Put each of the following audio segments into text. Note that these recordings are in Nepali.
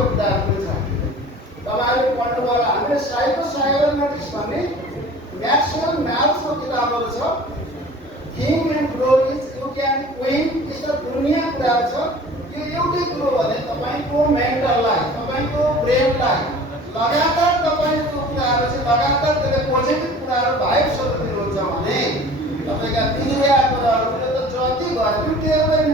भनेको कुराहरू पनि छ। तपाईँहरूले पढ्नुभयो हामीले साइबरनेटिक्स भन्ने म्याक्सवेल म्याथ्सको किताबहरू छ। Think and grow is you can win, यस्ता दुनियाँ कुराहरू छ। यो एउटै कुरो भने तपाईँको मेन्टललाई, तपाईँको ब्रेनलाई लगातार तपाईँको कुराहरू चाहिँ लगातार त्यसले पोजिटिभ कुराहरू भाइब्सहरू दिनुहुन्छ भने तपाईँका बिग्रिया कुराहरूले त जति गरे पनि टेर्दैन।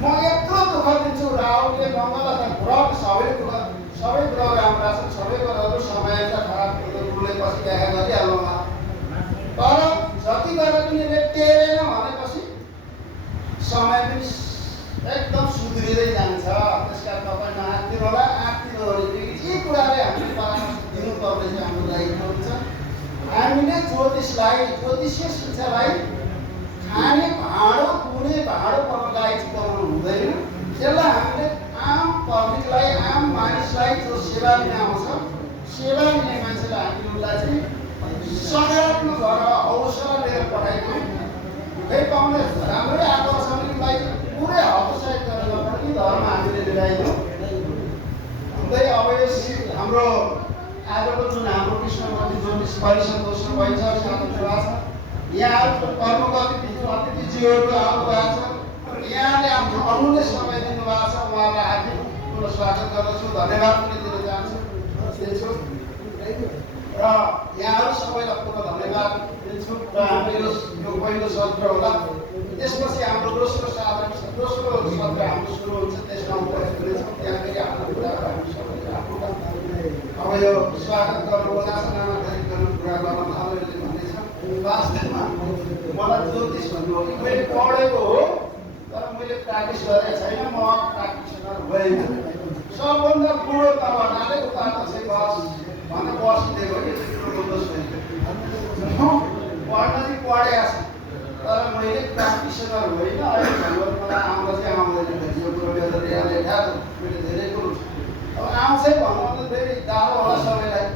म यत्रो दुःख दिन्छु, राहुले मङ्गललाई ग्रह सबै ग्रह राम्रा छन्, सबै ग्रहहरू समय खराब गुरुले पछि व्याख्या गरिहाल्नुमा, तर जति गरे पनि टेरेन भनेपछि समय पनि एकदम सुध्रिँदै जान्छ। त्यसकारण तपाईँ नआत्तिनु होला, आत्तिनु भने यी कुराले हामीले परामर्श दिनुपर्ने चाहिँ हाम्रो दायित्व हुन्छ। हामीले ज्योतिषीय शिक्षालाई खाने भाँडो कुने भाँडो बनाउनलाई बनाउनु हुँदैन। त्यसलाई हामीले आम पब्लिकलाई, आम मानिसलाई जो सेवा लिन आउँछ, सेवा लिने मान्छेलाई हामीले उसलाई चाहिँ सकारात्मक गरेर हौसला लिएर पठाएको दुःखै पाउने राम्रै आएको छ भने उसलाई पुरै हतोत्साहित गरेर पनि धर्म हामीले लिइरहेको हुँदै। अब यस हाम्रो आजको जुन हाम्रो कृष्णमूर्ति ज्योतिष परिषद दोस्रो बैठक साथीहरू छ, यहाँहरूको कर्मगति अतिथिजीहरू आउनुभएको छ। यहाँले आफ्नो अमूल्य समय दिनुभएको छ, उहाँलाई हार्दिक पुनः स्वागत गर्दछु, धन्यवाद पनि दिन चाहन्छु दिन्छु र यहाँहरू सबैलाई पुनः धन्यवाद दिन्छु। र हाम्रो यो पहिलो सत्र होला, त्यसपछि हाम्रो दोस्रो सत्र हाम्रो सुरु हुन्छ, त्यसमा उपस्थित हुनेछौँ। त्यहाँ फेरि आफ्नो कुराहरू हामी सबैले आफ्नो अब यो स्वागत गर्नुहोला, नाना थरीको कुरा गर्न थाल्यो भन्ने छ। वास्तवमा मलाई ज्योतिष भन्नु हो कि मैले पढेको हो तर मैले प्र्याक्टिस गरेको छैन, म प्र्याक्टिसनर भएन। सबभन्दा बुढो त भन्नाले उता चाहिँ बस भनेर बसिदिएको कि बुझ्नु छैन। म पढ्न चाहिँ पढेको छु तर मैले प्र्याक्टिसनर होइन। अहिले भगवान् मलाई आउँदा चाहिँ आउँदैन, यो कुरो मेरो यहाँले ठाएको मैले धेरै कुरो अब आउँछै भन्नु त फेरि गाह्रो होला सबैलाई।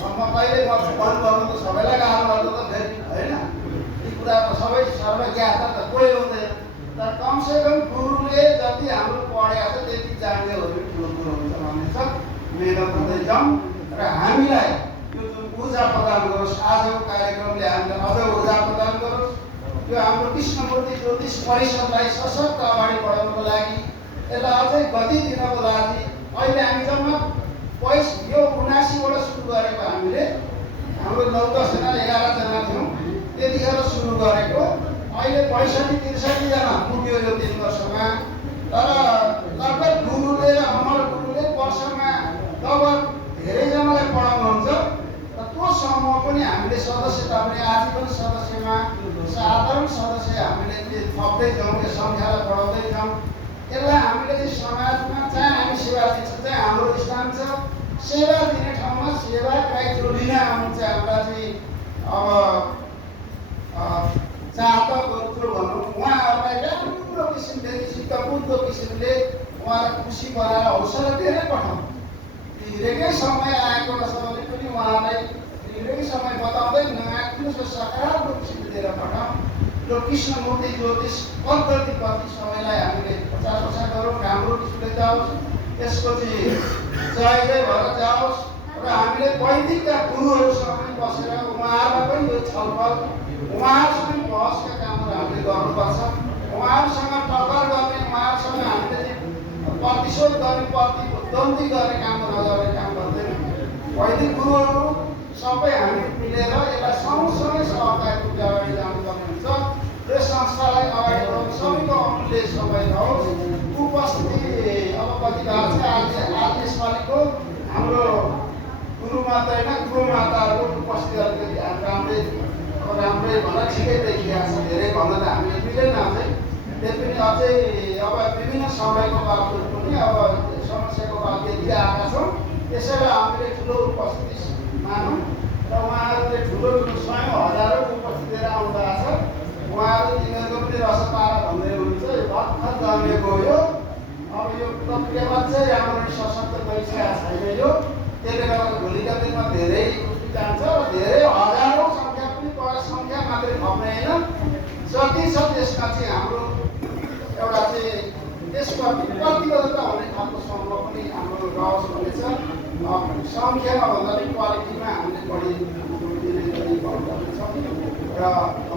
म कहिले गर्छु बन्द गर्नु त सबैलाई गाह्रो गर्नु त फेरि होइन। यी कुरा त सबै सर्वज्ञाता त कोही हुँदैन, तर कमसेकम गुरुले जति हाम्रो पढेको छ त्यति जान्ने हो भने ठुलो कुरो हुन्छ भन्ने छ। मेहनत गर्दै जाउँ र हामीलाई यो जुन ऊर्जा प्रदान गरोस्, आजको कार्यक्रमले हामीलाई अझ ऊर्जा प्रदान गरोस्। यो हाम्रो कृष्णमूर्ति ज्योतिष परिषदलाई सशक्त अगाडि बढाउनको लागि, यसलाई अझै गति दिनको लागि अहिले हामी जम्मा यो 79बाट सुरु गरेको हामीले हाम्रो 9-10 जना 11 जना थियौँ त्यतिखेर सुरु गरेको। अहिले 65-63 जना पुग्यो यो 3 वर्षमा। तर लगभग गुरुले र अमर गुरुले वर्षमा लगभग धेरैजनालाई पढाउनुहुन्छ र त्यो समूह पनि हामीले सदस्यता पनि आजीवन सदस्यमा साधारण सदस्य हामीले थप्दै जाउँ, यो सङ्ख्यालाई बढाउँदै जाउँ। यसलाई हामीले चाहिँ समाजमा चाहिँ हामी सेवा दिन्छ चाहिँ हाम्रो स्थान छ। सेवा दिने ठाउँमा सेवाकाई जो लिन आउनुहुन्छ हाम्रा चाहिँ अब चाहकहरू भनौँ, उहाँहरूलाई राम्रो किसिमले चित्तबुझ्दो किसिमले उहाँलाई खुसी बनाएर हौसला दिएरै पठाउँ। बिग्रेकै समय आएको रहेछ भने पनि उहाँलाई बिग्रेकै समय बताउँदै नआत्तिनु सकारात्मक किसिमले दिएर पठाउँ। यो कृष्णमूर्ति ज्योतिष पद्धतिप्रति सबैलाई हामीले प्रचार गरौँ, राम्रो किसिमले जाओस्, यसको चाहिँ जय भएर जाओस्। र हामीले वैदिकका गुरुहरूसँग पनि बसेर उहाँहरूलाई पनि यो छलफल, उहाँहरूसँग बहसका कामहरू हामीले गर्नुपर्छ। उहाँहरूसँग टक्कर गर्ने, उहाँहरूसँग हामीले प्रतिशोध गर्ने, प्रतिद्वन्दी गर्ने काम नगर्ने काम गर्दैन। वैदिक गुरुहरू सबै हामी मिलेर यसलाई सँगसँगै सहकारीले अगाडि जानुपर्ने हुन्छ। र संस्थालाई अगाडि बढाउनु सबैको अमूल्य समय होस्। उपस्थिति अब कति भएको छ आज यसपालिको हाम्रो गुरुमाता होइन, गुरुमाताहरूको उपस्थिति अलिकति राम्रै भनेर ठिकै देखिरहेको छ। धेरै भन्न त हामीले मिलेन अझै, त्यही पनि अझै अब विभिन्न समयको बावजुद पनि अब समस्याको बावजुद यति आएका छौँ। त्यसैले हामीले ठुलो उपस्थिति मानौँ र उहाँहरूले ठुलो स्वयं हजारौँ उपस्थिति लिएर आउनुभएको छ। उहाँहरू तिनीहरूको पनि रसपारा भन्दै हुनुहुन्छ। यो भर्खर जन्मेको हो। अब यो प्रक्रियामा चाहिँ राम्ररी सशक्त भइसकेको छैन यो। त्यसले गर्दा भोलिका दिनमा धेरै जान्छ र धेरै हजारौँ सङ्ख्या पनि बडा सङ्ख्या मात्रै थप्ने होइन, जति छ त्यसमा चाहिँ हाम्रो एउटा चाहिँ त्यसप्रति प्रतिबद्धता हुने खालको समूह पनि सङ्ख्यामा भन्दा पनि क्वालिटीमा हामीले बढी दिने गर्नुपर्छ र